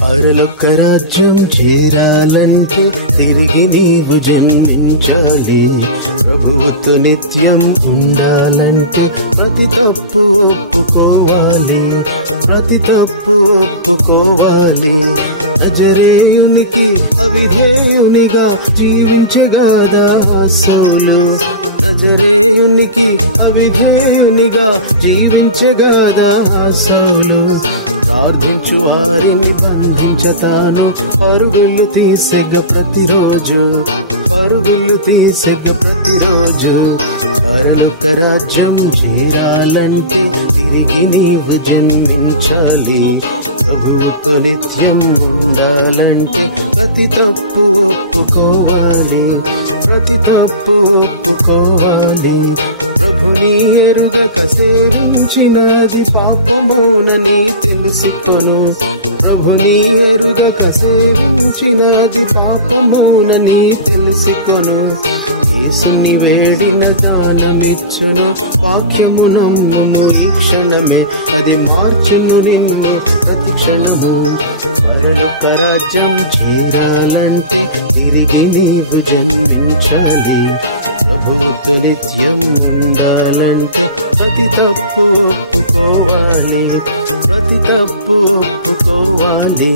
పరలోక రాజ్యం చేరాలంటే తిరిగి నీవు జన్మించాలి. ప్రభువుతో నిత్యం ఉండాలంటే ప్రతి తప్పు ఒప్పుకోవాలి, ప్రతి తప్పు ఒప్పుకోవాలి. నజరేయునికి అవిధేయునిగా జీవించగదా సౌలు, నజరేయునికి అవిధేయునిగా జీవించగదా సౌలు. ప్రార్థించు వారిని బంధించతాను, పరుగులు తీసెగ ప్రతిరోజు, పరుగులు తీసెగ ప్రతిరోజు. పరలోక రాజ్యం చేరాలంటే తిరిగి నీవు జన్మించాలి. ప్రభువుతో నిత్యం ఉండాలంటే ప్రతి తప్పు ఒప్పుకోవాలి, ప్రతి తప్పు ఒప్పుకోవాలి. ప్రభుని ఎరుగక సేవించినది పాపమౌనని తెలుసుకొను, ప్రభుని ఎరుగక సేవించినది పాపమౌనని తెలుసుకొను. యేసుని వేడిన దానమిచ్చును, వాక్యము నమ్ముము ఈ క్షణమే, అది మార్చును నిన్ను ప్రతి క్షణము. పరలోక రాజ్యం చేరాలంటే తిరిగి నీవు జన్మించాలి. ప్రభువుతో నిత్యం ఉండాలంటే ప్రతి తప్పు ఒప్పుకోవాలి, ప్రతి తప్పు ఒప్పుకోవాలి.